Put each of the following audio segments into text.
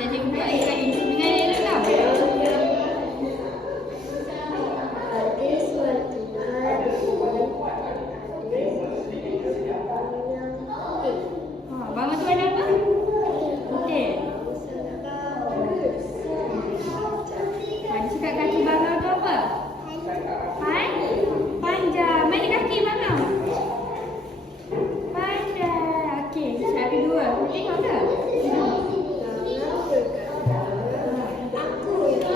Saya cikgu buat sekali. Dengan elok tau. Ada suatu hari, Bangau tu warna apa? Putih. Dia cakap kaki bangau tu apa? Panjang. Mana kaki bangau? Panjang. Okey, soalan kedua. Tengok tak? aku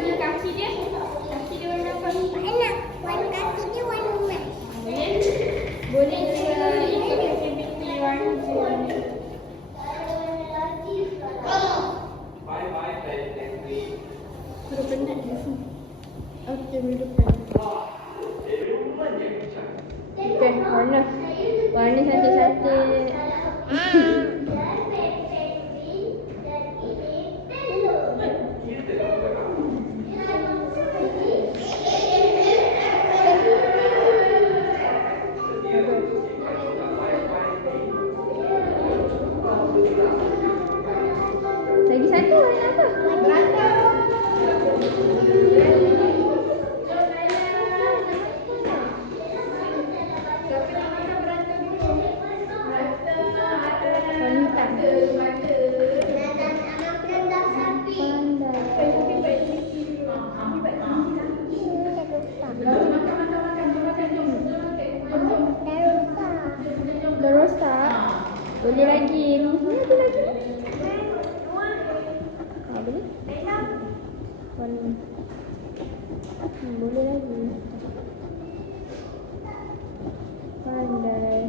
Ni kaki dia. Kaki dia warna apa? Boleh juga ikut aktiviti warna je. Sudah penat dia sini. Okey, hidupkan. Okey, warna. Warna cantik-cantik. Lagi satu warna apa? Warna hitam. Dah rosak. Boleh lagi. Ni ada lagi. Boleh? Warna. Boleh lagi. Pandai.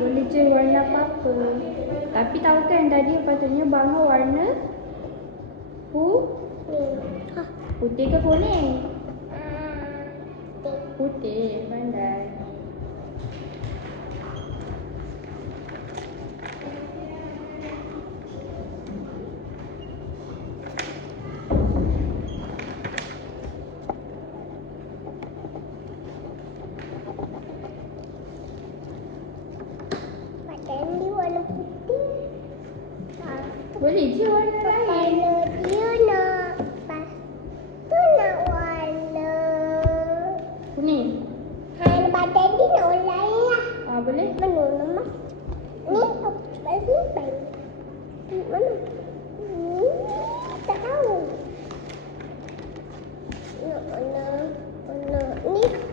Boleh je warna apa-apa. Tapi tahu kan tadi patutnya bangau warna putih ke kuning? Putih. Pandai. Boleh je warna lain. Kuning. Boleh? Tak tahu. Ni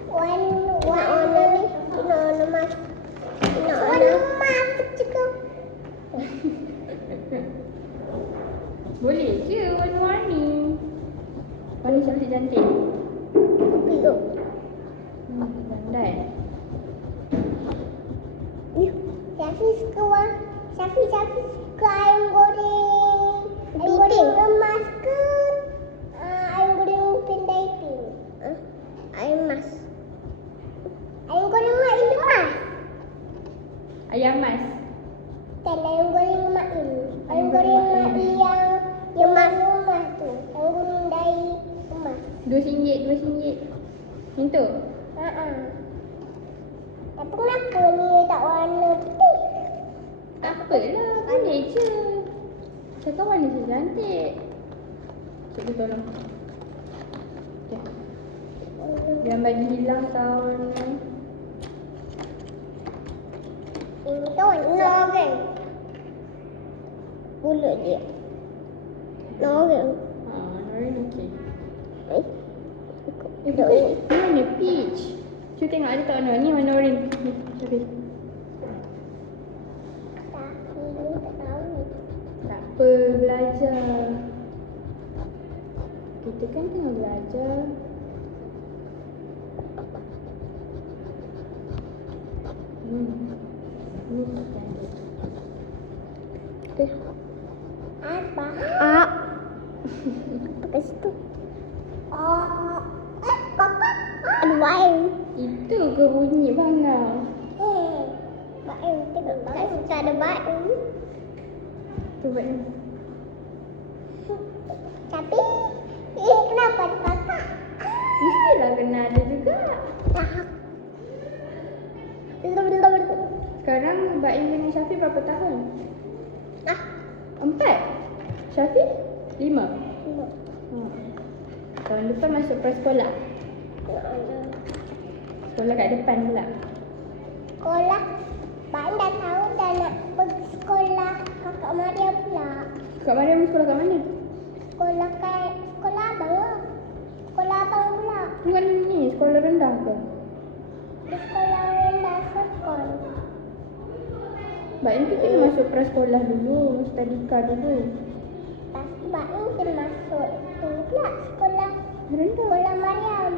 warna ni. Warna emas cukup. Boleh je warna-warni. Warna cantik-cantik. Tengok. Pandai. Syafi suka ayam goreng. Ayam goreng emas ke? Ayam goreng pendai pink. Ayam emas. Ayam goreng mak emas. Ayam emas. Dan ayam goreng mak ini. Ayam goreng mak yang emas tu. Ayam goreng dai emas. RM2. Yang tu? Tapi kenapa ni tak warna putih? Tak apalah, boleh je. Cakap warna je cantik. Cikgu tolong. Okay. Jangan bagi hilang tau warna. Ini tu warna kan? Mulut dia. Orang. Orang okey. Duduk Ni warna peach. Cuba tengok ada tak warna. Ni warna orange. Ni, Syafiq. Ini tak tahu ni. Tak apa, belajar. Kita kan tengah belajar. Ni cantik. Apa? Apa situ? Papa. Ada bayi. Itu ke bunyi bangau? Bayi. Tengok bayi. Tak suka ada bayi. Tu buat ni. Tapi, kenapa ada kakak? Mestilah kena ada juga. Sekarang Mbak Im dengan Syafiq berapa tahun? Ah, 4. Syafiq 5. tengok. Tahun depan masuk prasekolah. Ya Allah. Sekolah kat depan pula. Sekolah. Pak dah tahu dah nak pergi sekolah kakak Maria pula. Kak Mariam sekolah kat mana? Sekolah abang lah. Sekolah abang pula. Bukan ni, sekolah rendah ke? Di sekolah rendah sekol. Mbak Im tu kena masuk prasekolah dulu, tadika dulu. Lepas tu Pak Im kena masuk tu pula sekolah Mariam.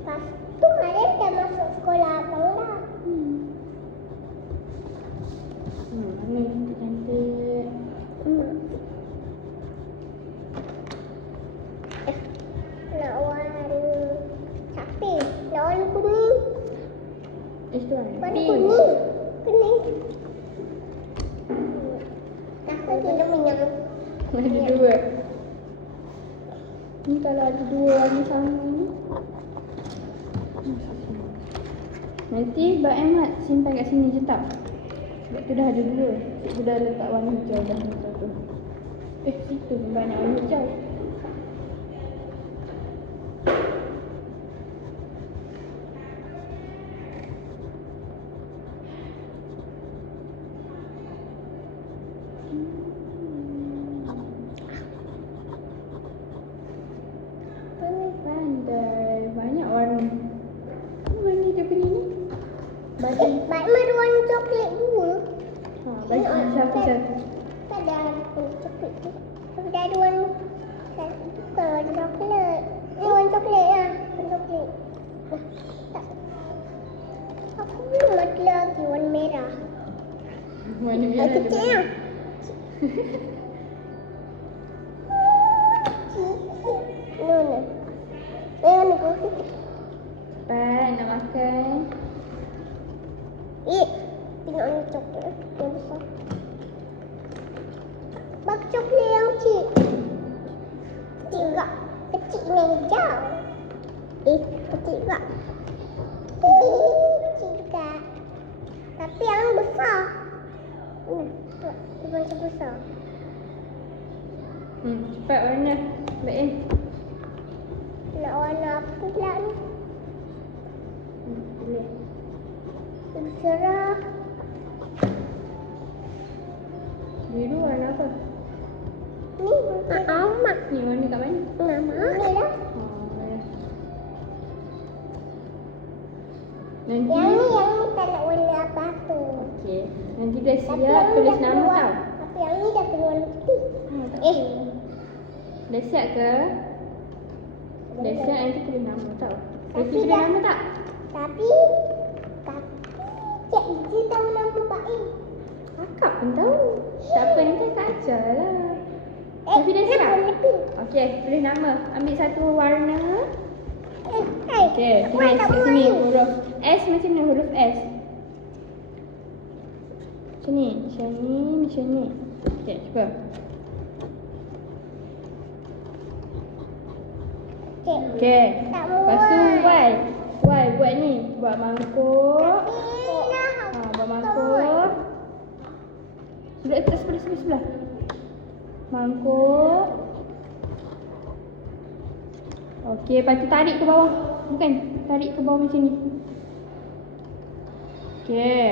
Lepas tu Mariam dah masuk sekolah abang dah. Ni cantik. Nak warna sapi. Nak warna kuning. Itu kan? Warna kuning. Kuning. Aku tidak minyak. Ada 2. Ni kalau ada 2 warna sama ni. Nanti Mbak Im simpan kat sini je tak? Sebab tu dah ada 2. Aku dah letak warna hijau dah satu. Situ banyak warna hijau. Pandai. Banyak warna. Mana dia punya ni? Baju. Pak Im ada warna coklat 2. Baju satu. Tak ada warna coklat tu. Tapi dah ada warna. Bukan warna coklat. Ni warna coklat lah. Warna coklat. Tak. Aku belum ada lagi warna merah. Warna merah. Kecil lah. No. Warna kopi. Cepat nak makan. Tengok ni coklat yang besar. Bak coklat yang kecil. Kecil juga. Kecil ni hijau. Kecil juga. Kecil juga. Tapi yang besar. Dia macam besar. Cepat warna. Mbak Im. Nak warna apa pula ni? Boleh. Lebih cerah. Biru warna apa? Ni amat. Ni warna kat mana? Nama ni lah. Nanti Yang ni tak nak warna apa-apa. okey. Nanti dah Tapi siap yang ni tulis dah nama keluar. tau. Tapi yang ni dah keluar putih. Dah siap ke? Dah siap nanti tulis nama tau. Tapi Nanti tulis dah- nama tak? Tapi Cik Iji tahu nama Pak Im. Akak pun tahu. Tak apa nanti Kak ajar lah. Tapi dah siap? warna pink. Okey, tulis nama. Ambil satu warna. Hai. Okey, Aku tulis tak kat boleh. sini huruf S macam ni, huruf S. Macam ni, macam ni. Okey, cuba. Cik. Okey. Tak Lepas tu muat. Y buat ni. Buat mangkuk. Buat mangkuk. Sebelah. Mangkuk. Okey, lepas tu tarik ke bawah. Bukan, tarik ke bawah macam ni. Okey.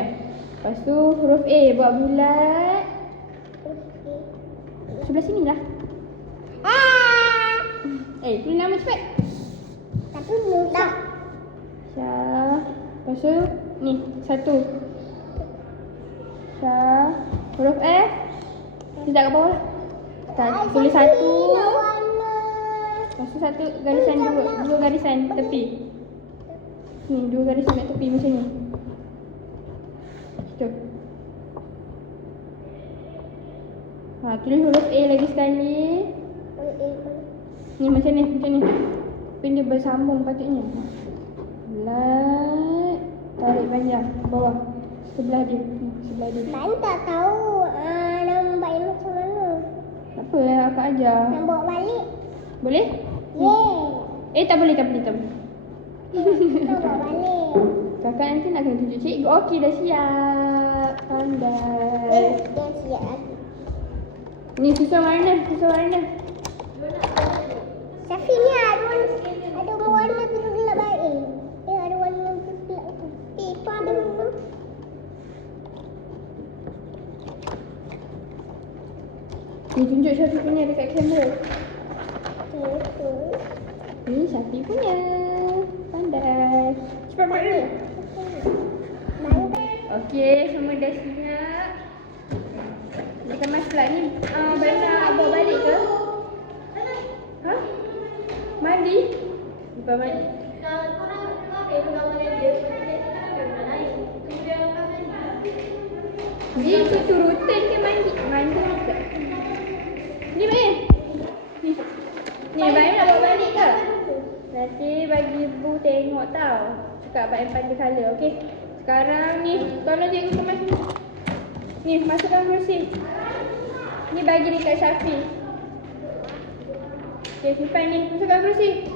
Lepas tu huruf A buat bulat. Sebelah sini lah. Tulis nama cepat. Tapi mudah. Syah. Lepas tu ni, satu. Syah. Huruf F. Tidak kat bawah lah. Tulis satu. Warna. Lepas tu satu garisan, dua garisan tepi. Ni, dua garisan kat tepi macam ni. Situ. Tulis huruf A lagi sekali. Ni macam ni. Tapi dia bersambung patutnya. Bulat. Tarik panjang ke bawah. Sebelah dia. Mbak tak tahu nama Mbak Im macam mana. Tak apa lah, akak ajar. Nak bawa balik? Boleh? Yeah. Tak boleh. Nak bawa balik. Kakak Kan nanti nak kena tunjuk cikgu. Okey, dah siap. Pandai. Dia siap lagi. Ni susun warna. Susun warna. Syafi ni ada warna biru gelap baik. Ada warna biru gelap tu. Itu ada warna. Ni tunjuk Syafi punya dekat kamera. Itu. Ni Syafi punya. Pandai. Cepat buat ni. Okey, semua dah siap. Nak kemas pula ni. Bana bawa balik ke? Ha? Mandi? Bukan mandi. Dia itu rutin ke mandi? Mandi juga. Ni Baim. Ni Baim nak bawa balik ke? Nanti bagi ibu tengok tau. Cakap Baim pandai colour, okey? Sekarang ni, tolong cikgu kemas ni. Ni, masukkan kerusi. Ni bagi dekat Syafi. Okey, simpan ni. Masukkan kerusi.